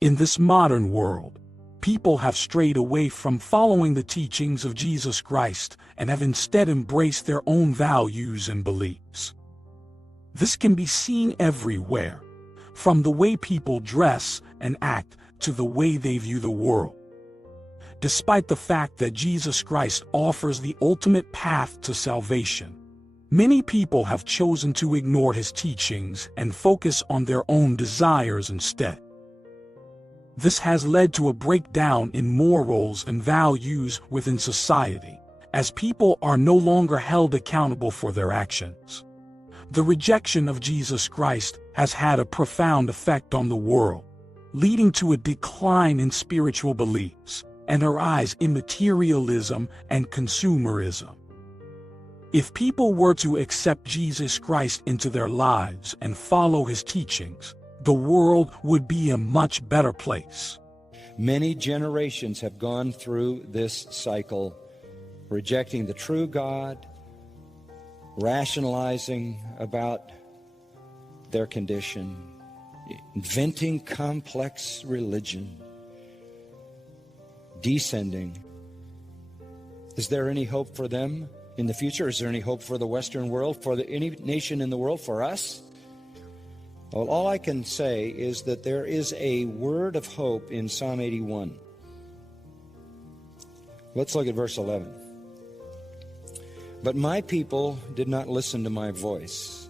In this modern world, people have strayed away from following the teachings of Jesus Christ and have instead embraced their own values and beliefs. This can be seen everywhere, from the way people dress and act to the way they view the world. Despite the fact that Jesus Christ offers the ultimate path to salvation, many people have chosen to ignore his teachings and focus on their own desires instead. This has led to a breakdown in morals and values within society, as people are no longer held accountable for their actions. The rejection of Jesus Christ has had a profound effect on the world, leading to a decline in spiritual beliefs and a rise in materialism and consumerism. If people were to accept Jesus Christ into their lives and follow his teachings, the world would be a much better place. Many generations have gone through this cycle, rejecting the true God, rationalizing about their condition, inventing complex religion, descending. Is there any hope for them in the future? Is there any hope for the Western world, for any nation in the world, for us? Well, all I can say is that there is a word of hope in Psalm 81. Let's look at verse 11. But my people did not listen to my voice,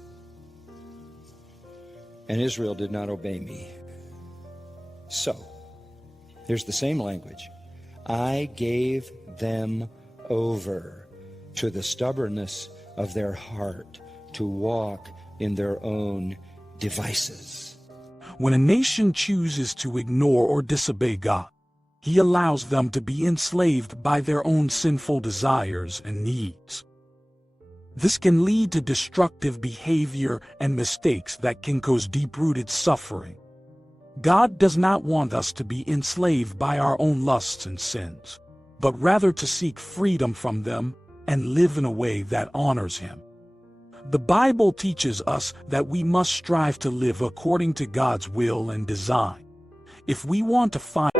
and Israel did not obey me. So, here's the same language. I gave them over to the stubbornness of their heart to walk in their own devices. When a nation chooses to ignore or disobey God, he allows them to be enslaved by their own sinful desires and needs. This can lead to destructive behavior and mistakes that can cause deep-rooted suffering. God does not want us to be enslaved by our own lusts and sins, but rather to seek freedom from them and live in a way that honors him. The Bible teaches us that we must strive to live according to God's will and design. If we want to find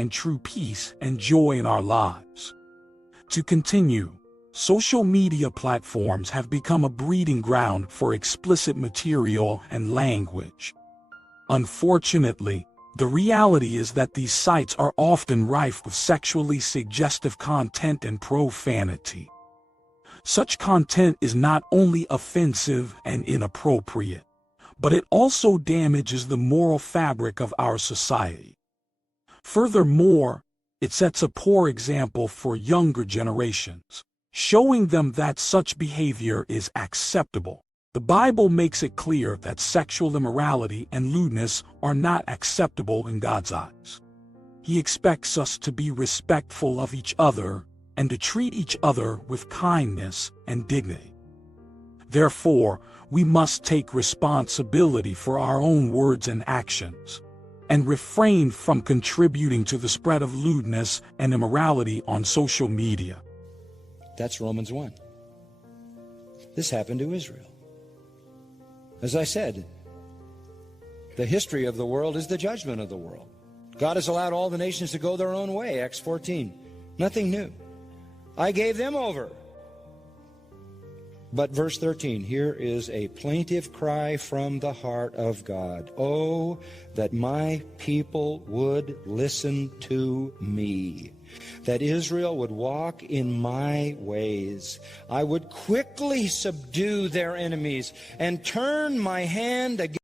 And true peace and joy in our lives. To continue, social media platforms have become a breeding ground for explicit material and language. Unfortunately, the reality is that these sites are often rife with sexually suggestive content and profanity. Such content is not only offensive and inappropriate, but it also damages the moral fabric of our society. Furthermore, it sets a poor example for younger generations, showing them that such behavior is acceptable. The Bible makes it clear that sexual immorality and lewdness are not acceptable in God's eyes. He expects us to be respectful of each other and to treat each other with kindness and dignity. Therefore, we must take responsibility for our own words and actions, and refrain from contributing to the spread of lewdness and immorality on social media. That's Romans 1. This happened to Israel. As I said, the history of the world is the judgment of the world. God has allowed all the nations to go their own way, Acts 14. Nothing new. I gave them over. But verse 13, here is a plaintive cry from the heart of God. Oh, that my people would listen to me, that Israel would walk in my ways. I would quickly subdue their enemies and turn my hand against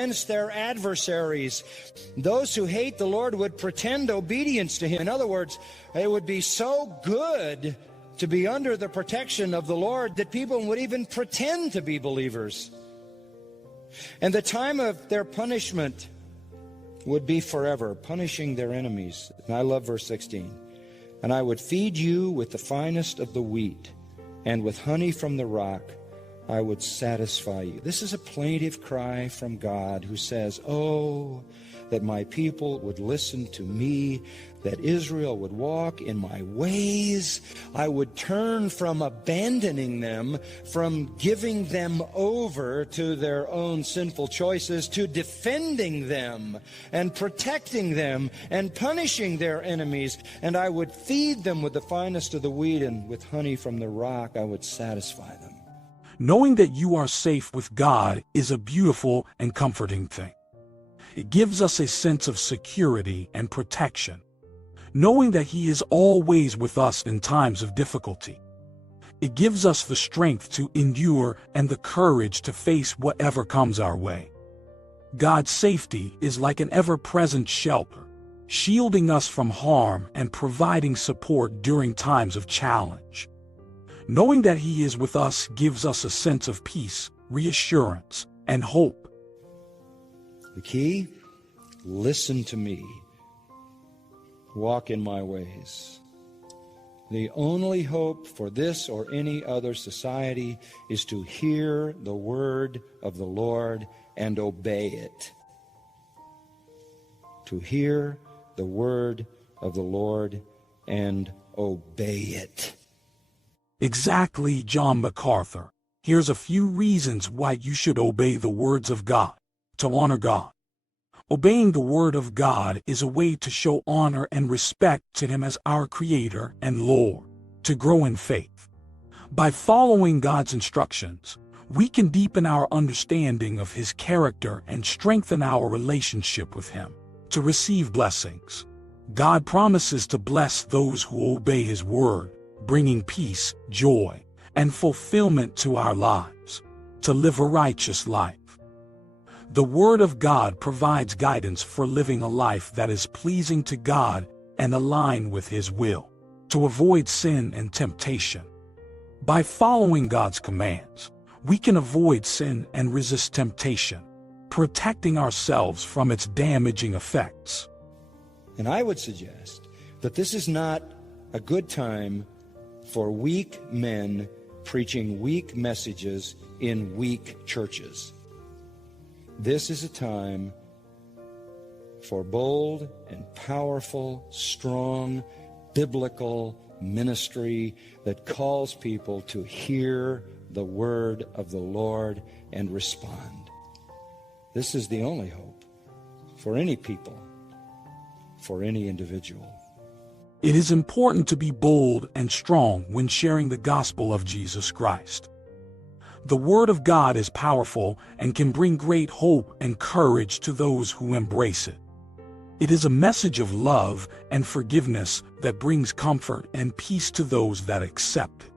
against their adversaries. Those who hate the Lord would pretend obedience to him. In other words, it would be so good to be under the protection of the Lord that people would even pretend to be believers. And the time of their punishment would be forever, punishing their enemies. And I love verse 16. And I would feed you with the finest of the wheat, and with honey from the rock I would satisfy you. This is a plaintive cry from God who says, oh, that my people would listen to me, that Israel would walk in my ways. I would turn from abandoning them, from giving them over to their own sinful choices, to defending them and protecting them and punishing their enemies. And I would feed them with the finest of the wheat, and with honey from the rock I would satisfy them. Knowing that you are safe with God is a beautiful and comforting thing. It gives us a sense of security and protection, knowing that He is always with us in times of difficulty. It gives us the strength to endure and the courage to face whatever comes our way. God's safety is like an ever-present shelter, shielding us from harm and providing support during times of challenge. Knowing that He is with us gives us a sense of peace, reassurance, and hope. The key? Listen to me. Walk in my ways. The only hope for this or any other society is to hear the word of the Lord and obey it. To hear the word of the Lord and obey it. Exactly, John MacArthur. Here's a few reasons why you should obey the words of God, to honor God. Obeying the Word of God is a way to show honor and respect to Him as our Creator and Lord, to grow in faith. By following God's instructions, we can deepen our understanding of His character and strengthen our relationship with Him, to receive blessings. God promises to bless those who obey His Word, bringing peace, joy, and fulfillment to our lives, to live a righteous life. The Word of God provides guidance for living a life that is pleasing to God and aligned with His will, to avoid sin and temptation. By following God's commands, we can avoid sin and resist temptation, protecting ourselves from its damaging effects. And I would suggest that this is not a good time for weak men preaching weak messages in weak churches. This is a time for bold and powerful, strong, biblical ministry that calls people to hear the word of the Lord and respond. This is the only hope for any people, for any individual. It is important to be bold and strong when sharing the gospel of Jesus Christ. The Word of God is powerful and can bring great hope and courage to those who embrace it. It is a message of love and forgiveness that brings comfort and peace to those that accept it.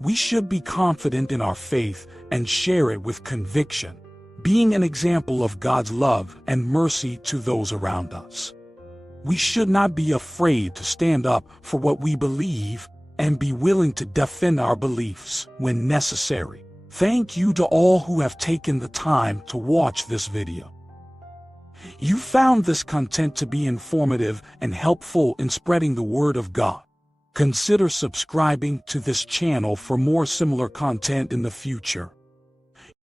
We should be confident in our faith and share it with conviction, being an example of God's love and mercy to those around us. We should not be afraid to stand up for what we believe and be willing to defend our beliefs when necessary. Thank you to all who have taken the time to watch this video. You found this content to be informative and helpful in spreading the Word of God. Consider subscribing to this channel for more similar content in the future.